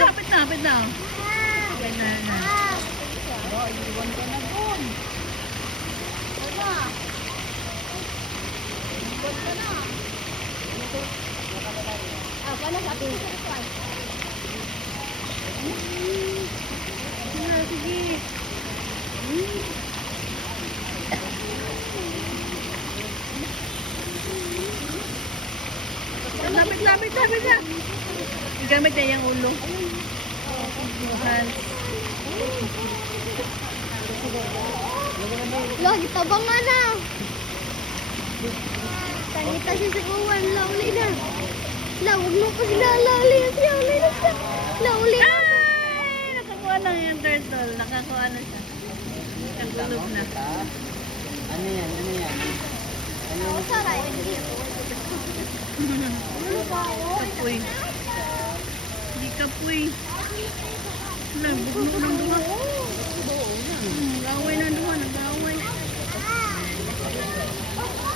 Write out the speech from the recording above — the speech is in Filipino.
Lapit na. Yan na. Iwan ko na doon. Wala. Iwan ko na. Paano sabi mo? Sige. Lapit na. Gamit niya yung ulo. Loh, itabang nga na. Tanita si Sikuan, lauli na. Huwag mo pa sila lauli na siya. Lauli na. Ay! Nakakuha na yung turtle. Nakakuha na siya. Nagulog na. Ano yan? Ako saray. Kapoy. Hindi kapoy. Wala, bugno ng